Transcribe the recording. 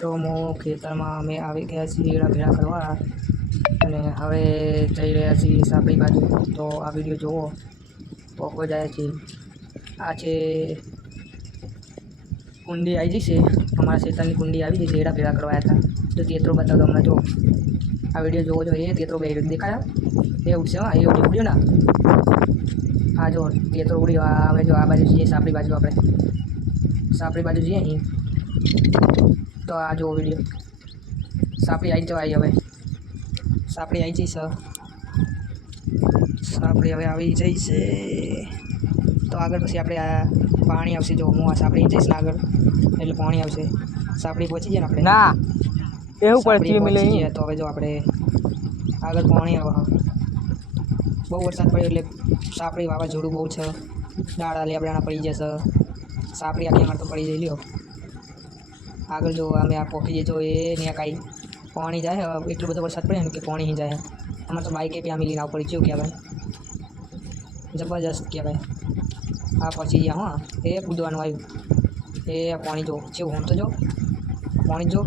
તો હું ખેતરમાં અમે આવી ગયા છીએ એડા ભેળા કરવા. અને હવે જઈ રહ્યા છીએ સાપડી બાજુ. તો આ વીડિયો જુઓ પોકો જાય છે. આ છે કુંડી આવી જશે. અમારા ખેતરની કુંડી આવી જશે એડા ભેળા કરવા હતા. તો તેતરો બતાવો તમને જો. આ વીડિયો જોવો જો એ તેતરો બે દેખાયા. એ ઉડશે હા, એ ઉડી ઉડ્યો ના. હા જો, તેતરો ઉડ્યો. હવે જો આ બાજુ જઈએ સાપડી બાજુ આપણે. સાપડી બાજુ જઈએ અહીં. તો આ જુઓ વીડિયો સાપડી આવી જવાય હવે. સાપડી આવી જઈશ સાપડી હવે આવી જઈશે તો આગળ પછી આપણે આ પાણી આવશે. જો હું આ સાપડી જઈશ ને આગળ. એટલે પાણી આવશે. સાપડી પહોંચી જાય ને આપણે? ના એવું પડતી મિલે તો હવે જો આપણે આગળ પાણી આવે. બહુ વરસાદ પડ્યો એટલે સાપડી વાવાઝોડું બહુ છે. ડાળા લેબડાના પડી જશે. સાપડી આખી અમારે તો પડી જઈ લ્યો. આગળ જો, અમે આ પોખરીએ જો એ ત્યાં કાંઈ પાણી જાય એટલું બધો વરસાદ પડે ને કે પાણી જાય. અમારે તો બાઈકે બી અમે લઈને આવવું પડે કે ભાઈ જબરજસ્ત કહેવાય. આ પછી ગયા હા, એ કૂદવાનું આવ્યું. એ પાણી જો છે હું તો જો, પાણી જો.